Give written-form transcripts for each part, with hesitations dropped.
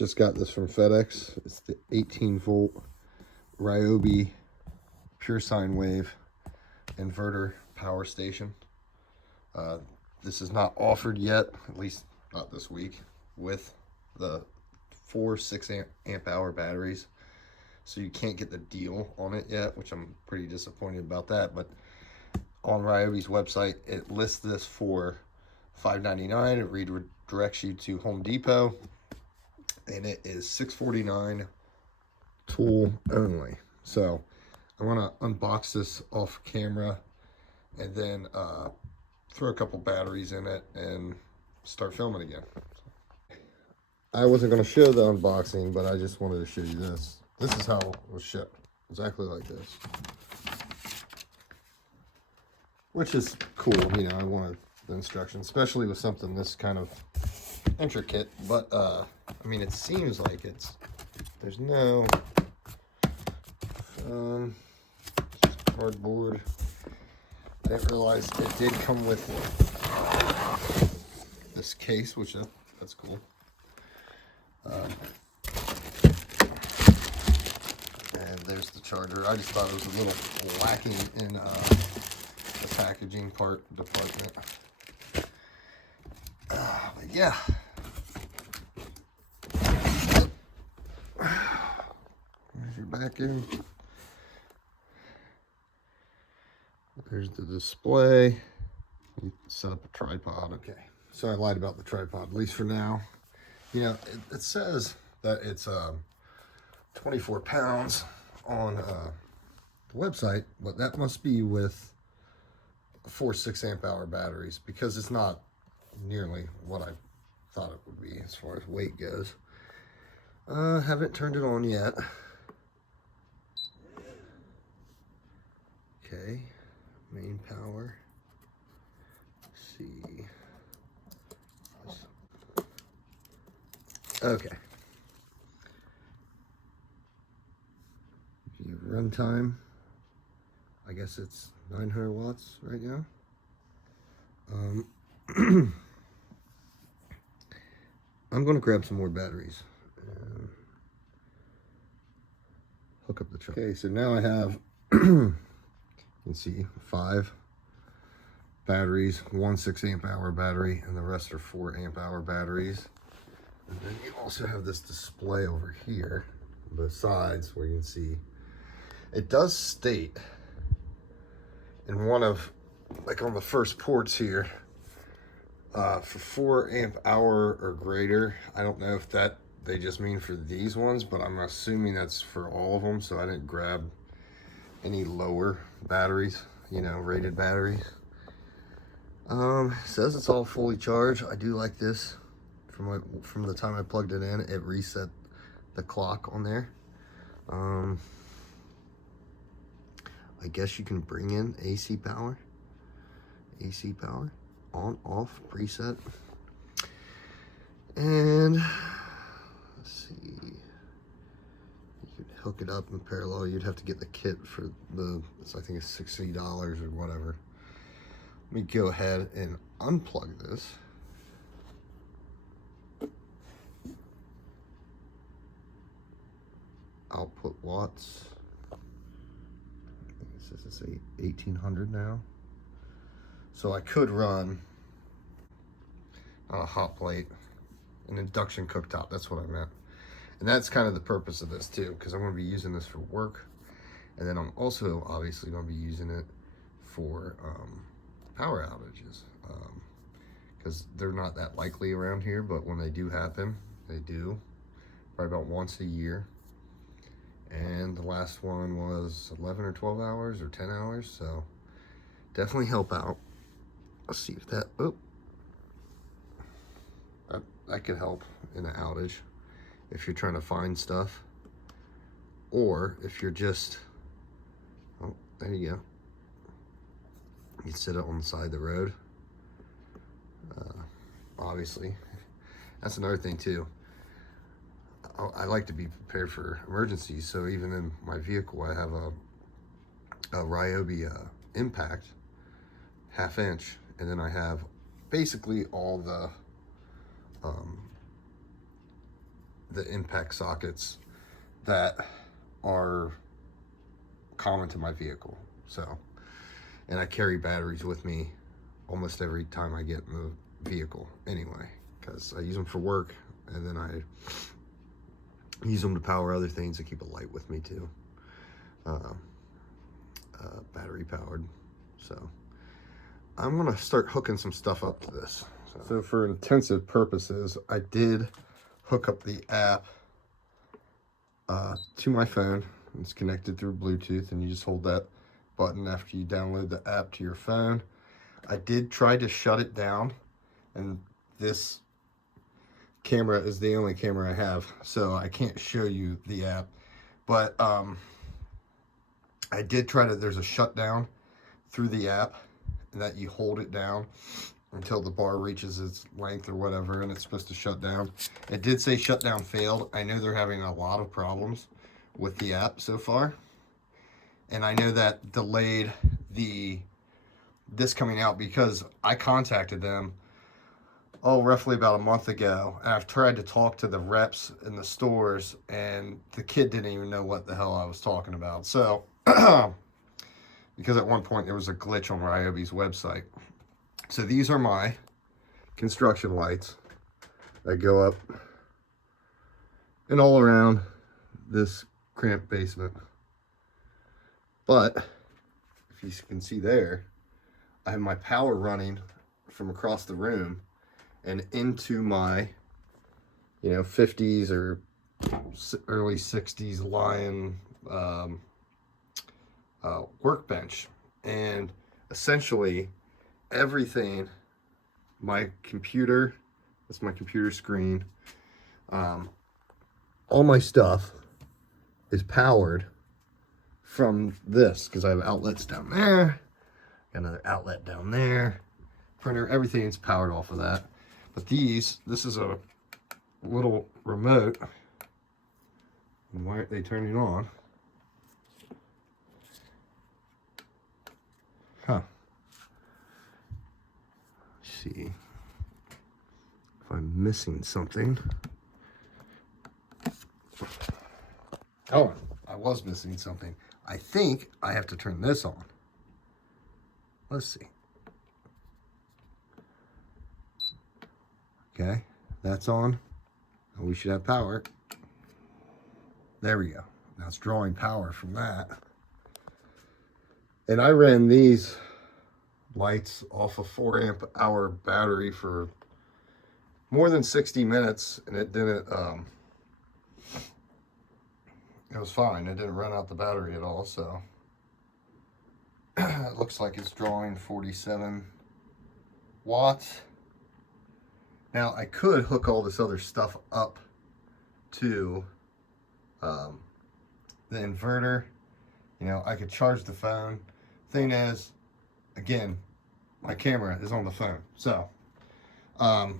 Just got this from FedEx. It's the 18-volt Ryobi pure sine wave inverter power station. This is not offered yet, at least not this week, with the 4 6 amp hour batteries. So you can't get the deal on it yet, which I'm pretty disappointed about that. But on Ryobi's website, it lists this for $5.99. It redirects you to Home Depot, and it is $6.49 tool only. So I want to unbox this off camera and then throw a couple batteries in it and start filming again. I wasn't going to show the unboxing, but I just wanted to show you this. This is how it was shipped, exactly like this. Which is cool, you know, I wanted the instructions, especially with something this kind of intricate. But, I mean, it seems like there's no cardboard. I didn't realize it did come with this case, which that's cool. And there's the charger. I just thought it was a little lacking in the packaging department. But yeah. There's your back end. There's the display. You set up a tripod. Okay, so I lied about the tripod, at least for now. You know, it says that it's 24 pounds on the website, but that must be with 4 6 amp hour batteries, because it's not nearly what I thought it would be as far as weight goes. Haven't turned it on yet. Okay, main power. Let's see. Okay. You have runtime. I guess it's 900 watts right now. I'm going to grab some more batteries and hook up the charger. Okay, so now I have, you can see 5 batteries, 1 6 amp hour battery, and the rest are 4 amp hour batteries. And then you also have this display over here, both sides, where you can see it does state in one of, like on the first ports here, for 4 amp hour or greater. I don't know if that they just mean for these ones, but I'm assuming that's for all of them, so I didn't grab any lower batteries, you know, rated batteries. It says it's all fully charged. I do like this. From the time I plugged it in, it reset the clock on there. I guess you can bring in AC power. AC power, on, off, preset. And let's see, you could hook it up in parallel. You'd have to get the kit for I think it's $60 or whatever. Let me go ahead and unplug this. Output watts. This is 1800 now. So I could run on a hot plate, an induction cooktop. That's what I meant. And that's kind of the purpose of this too, because I'm going to be using this for work. And then I'm also obviously going to be using it for power outages. Because they're not that likely around here, but when they do happen, they do. Probably about once a year. And the last one was 11 or 12 hours or 10 hours, so definitely help out. Let's see if that, that could help in an outage if you're trying to find stuff, or if you're just, oh, there you go. You sit it on the side of the road. Obviously, that's another thing too. I like to be prepared for emergencies, so even in my vehicle I have a Ryobi Impact 1/2 inch, and then I have basically all the the impact sockets that are common to my vehicle. So, and I carry batteries with me almost every time I get in the vehicle anyway, because I use them for work, and then I use them to power other things. I keep a light with me too, battery powered. So I'm gonna start hooking some stuff up to this. So for intensive purposes, I did hook up the app to my phone. It's connected through Bluetooth, and you just hold that button after you download the app to your phone. I did try to shut it down, and this camera is the only camera I have, so I can't show you the app, but I did try to, there's a shutdown through the app that you hold it down until the bar reaches its length or whatever, and it's supposed to shut down. It did say shutdown failed. I know they're having a lot of problems with the app so far, and I know that delayed this coming out because I contacted them roughly about a month ago, and I've tried to talk to the reps in the stores, and the kid didn't even know what the hell I was talking about. So because at one point there was a glitch on Ryobi's website. So these are my construction lights that go up and all around this cramped basement. But if you can see there, I have my power running from across the room and into my, 50s or early 60s Lion workbench. And essentially everything, my computer, that's my computer screen, all my stuff is powered from this, because I have outlets down there, got another outlet down there, printer, everything's powered off of that. But this is a little remote, and why aren't they turning on? Huh. Let's see if I'm missing something. Oh, I was missing something. I think I have to turn this on. Let's see. Okay, that's on. We should have power. There we go. Now it's drawing power from that. And I ran these lights off a 4-amp-hour battery for more than 60 minutes, and it didn't, it was fine. It didn't run out the battery at all, so it looks like it's drawing 47 watts. Now, I could hook all this other stuff up to the inverter. I could charge the phone. Thing is, again, my camera is on the phone. So, I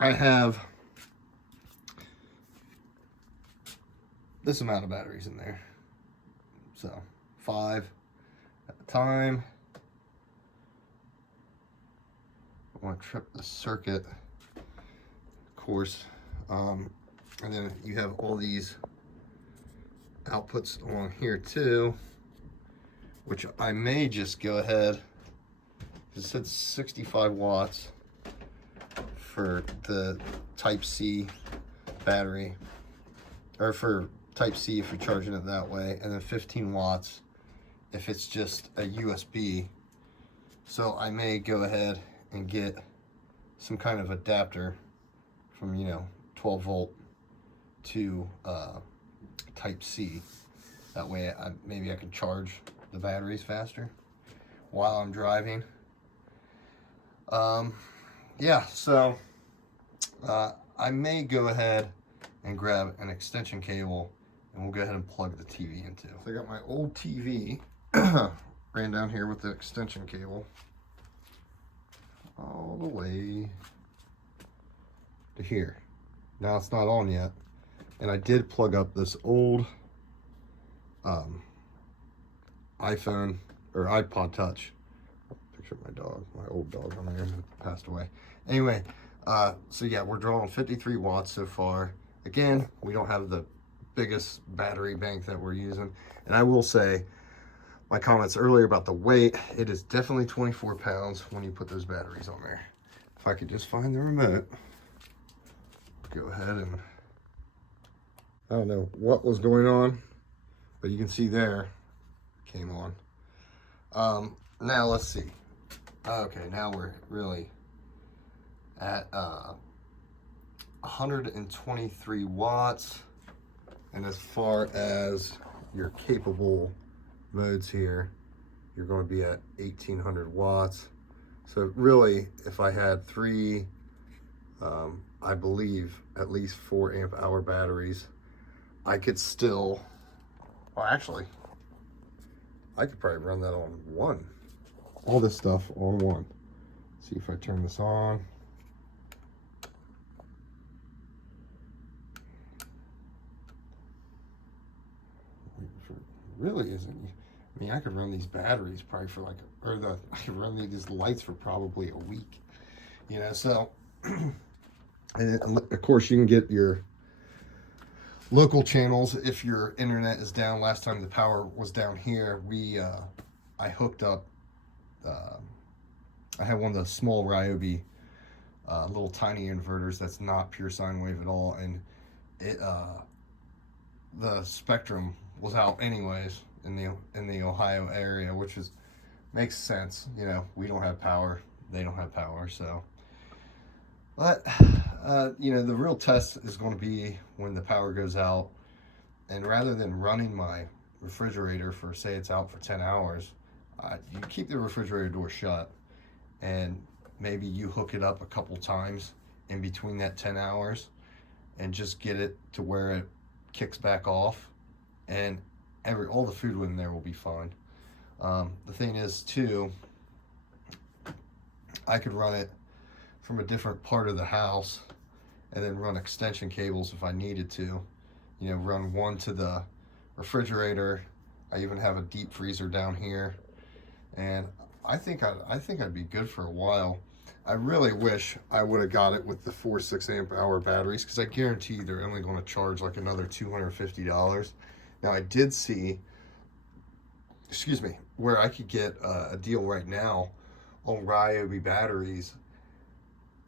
have this amount of batteries in there. So, 5 at a time. I want to trip the circuit, of course. And then you have all these outputs along here too, which I may just go ahead, it said 65 watts for the Type C battery, or for Type C if you're charging it that way, and then 15 watts if it's just a USB. So I may go ahead and get some kind of adapter from 12 volt to Type C. That way maybe I can charge the batteries faster while I'm driving. Yeah, so I may go ahead and grab an extension cable, and we'll go ahead and plug the TV into. So I got my old TV ran down here with the extension cable all the way to here. Now it's not on yet, and I did plug up this old iPhone or iPod Touch. Picture of my dog, my old dog on there who passed away. Anyway, so yeah, we're drawing 53 watts so far. Again, we don't have the biggest battery bank that we're using. And I will say, my comments earlier about the weight, it is definitely 24 pounds when you put those batteries on there. If I could just find the remote, go ahead and, I don't know what was going on, but you can see there, came on. Now let's see. Okay, now we're really at 123 watts. And as far as your capable modes here, you're going to be at 1800 watts. So really, if I had three, I believe at least 4 amp hour batteries, I could still, well actually, I could probably run that on one. All this stuff on one. See if I turn this on. Really isn't. I mean, I could run these batteries probably for like, I could run these lights for probably a week, you know. So, and of course, you can get your local channels if your internet is down. Last time the power was down here, I hooked up. I have one of the small Ryobi little tiny inverters that's not pure sine wave at all, and it the spectrum was out anyways in the Ohio area, which makes sense. You know, we don't have power, they don't have power, so. But you know, the real test is going to be when the power goes out, and rather than running my refrigerator for, say it's out for 10 hours, you keep the refrigerator door shut, and maybe you hook it up a couple times in between that 10 hours and just get it to where it kicks back off, and all the food in there will be fine. The thing is too, I could run it from a different part of the house and then run extension cables if I needed to, you know, run one to the refrigerator. I even have a deep freezer down here, and I think I'd be good for a while. I really wish I would have got it with the 4 amp hour batteries, because I guarantee you they're only going to charge like another $250. Now I did see, excuse me, where I could get a deal right now on Ryobi batteries.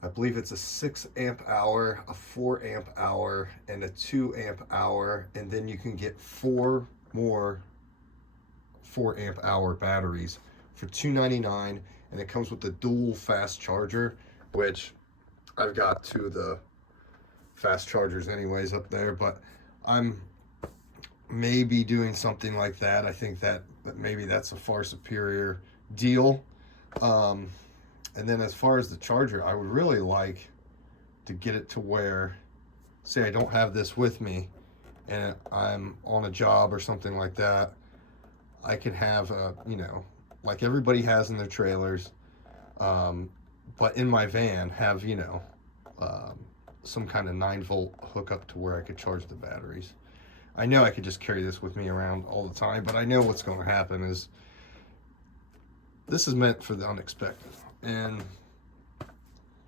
I believe it's a 6 amp hour, a 4 amp hour, and a 2 amp hour, and then you can get 4 more 4 amp hour batteries for $299, and it comes with the dual fast charger, which I've got 2 of the fast chargers anyways up there, but I'm maybe doing something like that. I think that maybe that's a far superior deal. And then as far as the charger, I would really like to get it to where, say I don't have this with me and I'm on a job or something like that, I can have a, you know, like everybody has in their trailers, but in my van have, you know, some kind of 9-volt hookup to where I could charge the batteries. I know I could just carry this with me around all the time, but I know what's going to happen is this is meant for the unexpected, and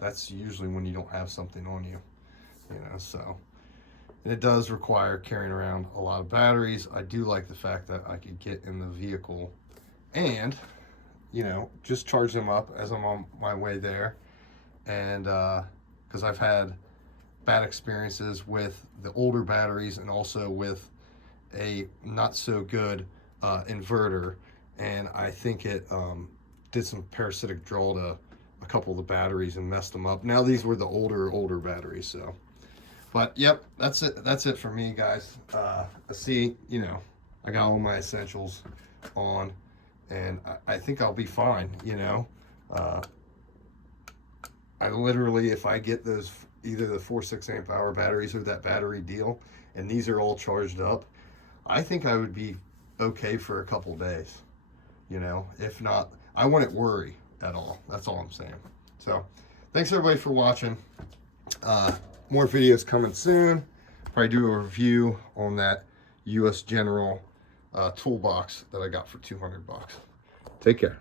that's usually when you don't have something on you, you know. So, and it does require carrying around a lot of batteries. I do like the fact that I could get in the vehicle and, you know, just charge them up as I'm on my way there. And because I've had bad experiences with the older batteries and also with a not so good inverter, and I think it did some parasitic draw to a couple of the batteries and messed them up. Now these were the older batteries, so. But yep, that's it for me, guys. I see, you know, I got all my essentials on, and I think I'll be fine, you know. I literally, if I get those, either the 4 amp hour batteries or that battery deal, and these are all charged up, I think I would be okay for a couple days, you know. If not, I wouldn't worry at all. That's all I'm saying. So thanks everybody for watching. More videos coming soon. Probably do a review on that US General toolbox that I got for $200. Take care.